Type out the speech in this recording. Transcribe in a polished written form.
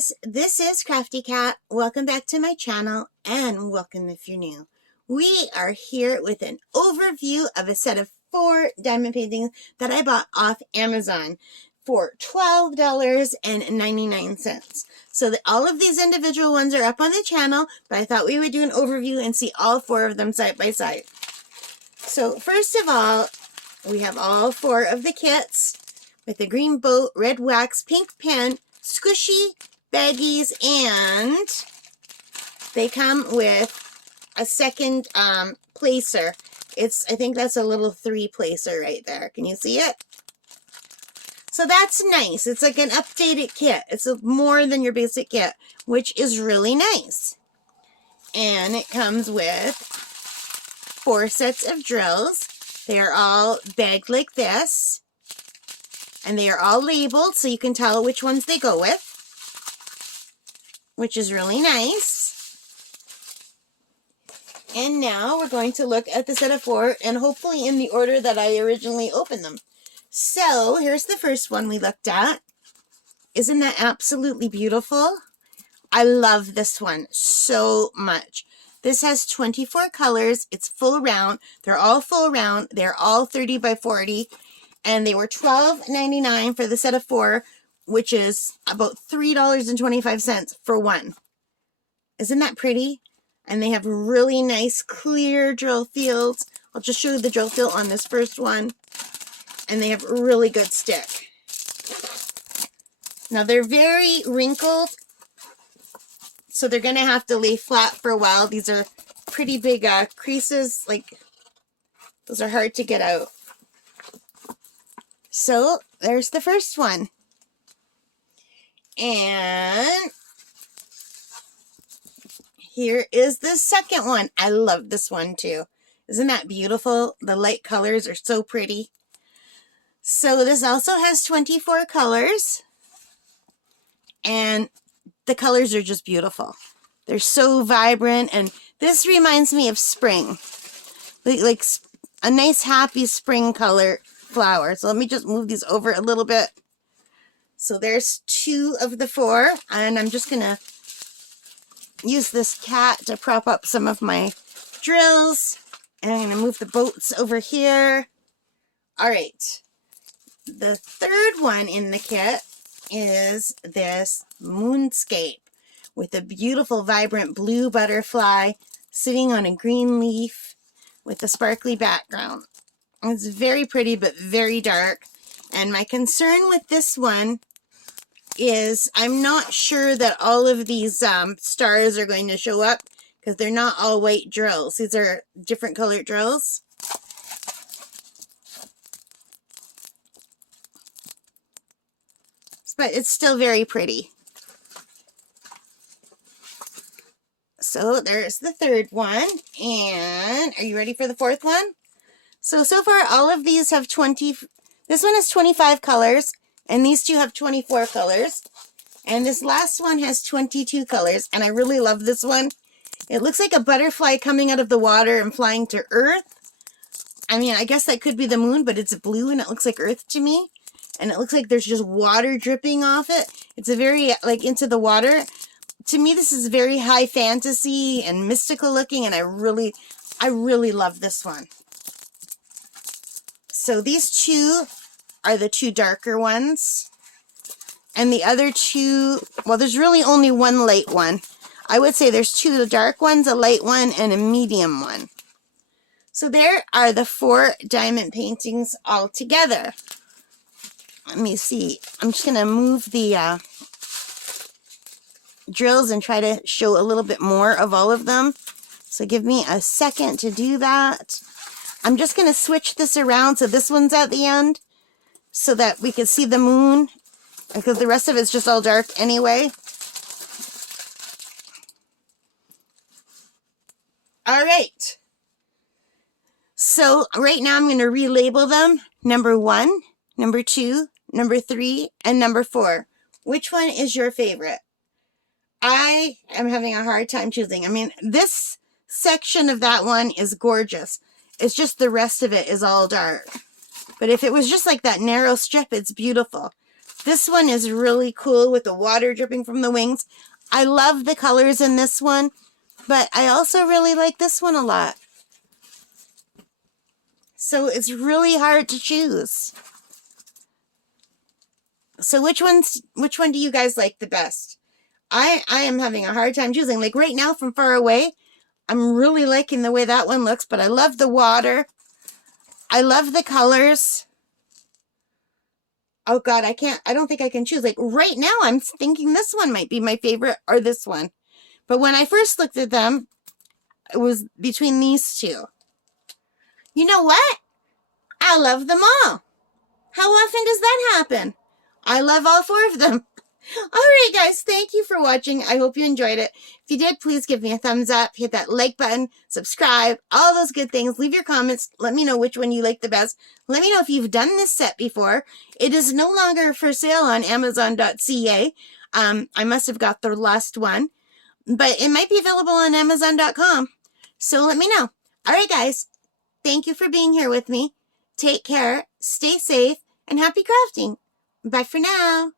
guys, this is Crafty Cat. Welcome back to my channel and welcome if you're new. We are here with an overview of a set of 4 diamond paintings that I bought off Amazon for $12.99. So all of these individual ones are up on the channel, but I thought we would do an overview and see all 4 of them side by side. So first of all, we have all 4 of the kits with the green boat, red wax, pink pen, squishy baggies, and they come with a second placer. I think that's a little 3 placer right there. Can you see it? So that's nice. It's like an updated kit. It's more than your basic kit, which is really nice. And it comes with 4 sets of drills. They are all bagged like this. And they are all labeled so you can tell which ones they go with, which is really nice. And now we're going to look at the set of 4 and hopefully in the order that I originally opened them. So here's the first one we looked at. Isn't that absolutely beautiful? I love this one so much. This has 24 colors. It's full round. They're all full round. They're all 30 by 40. And they were $12.99 for the set of 4, which is about $3.25 for one. Isn't that pretty? And they have really nice clear drill fields. I'll just show you the drill field on this first one. And they have really good stick. Now they're very wrinkled, so they're going to have to lay flat for a while. These are pretty big creases. Like, those are hard to get out. So there's the first one. And here is the second one. I love this one too. Isn't that beautiful? The light colors are so pretty. So this also has 24 colors. And the colors are just beautiful. They're so vibrant. And this reminds me of spring. Like a nice happy spring color flower. So let me just move these over a little bit. So there's 2 of the 4, and I'm just gonna use this cat to prop up some of my drills, and I'm gonna move the boats over here. All right, the third one in the kit is this moonscape with a beautiful vibrant blue butterfly sitting on a green leaf with a sparkly background. It's very pretty, but very dark. And my concern with this one is I'm not sure that all of these stars are going to show up because they're not all white drills. These are different colored drills. But it's still very pretty. So there's the third one. And are you ready for the fourth one? So far, all of these have this one has 25 colors, and these 2 have 24 colors. And this last one has 22 colors, and I really love this one. It looks like a butterfly coming out of the water and flying to Earth. I mean, I guess that could be the moon, but it's blue, and it looks like Earth to me. And it looks like there's just water dripping off it. It's a very, like, into the water. To me, this is very high fantasy and mystical looking, and I really love this one. So these 2 are the 2 darker ones. And the other 2, well, there's really only 1 light one. I would say there's 2 dark ones, a light one, and a medium one. So there are the 4 diamond paintings all together. Let me see. I'm just going to move the drills and try to show a little bit more of all of them. So give me a second to do that. I'm just going to switch this around so this one's at the end so that we can see the moon, because the rest of it's just all dark anyway. All right. So right now I'm going to relabel them. Number 1, number 2, number 3, and number 4. Which one is your favorite? I am having a hard time choosing. I mean, this section of that one is gorgeous. It's just the rest of it is all dark. But if it was just like that narrow strip, it's beautiful. This one is really cool with the water dripping from the wings. I love the colors in this one, but I also really like this one a lot. So it's really hard to choose. So which one do you guys like the best? I am having a hard time choosing. Like right now from far away, I'm really liking the way that one looks, but I love the water. I love the colors. Oh God, I don't think I can choose. Like right now I'm thinking this one might be my favorite or this one. But when I first looked at them, it was between these two. You know what? I love them all. How often does that happen? I love all four of them. All right, guys, thank you for watching. I hope you enjoyed it. If you did, please give me a thumbs up, hit that like button, subscribe, all those good things. Leave your comments. Let me know which one you like the best. Let me know if you've done this set before. It is no longer for sale on Amazon.ca. I must have got the last one, but it might be available on Amazon.com. So let me know. All right, guys, thank you for being here with me. Take care, stay safe, and happy crafting. Bye for now.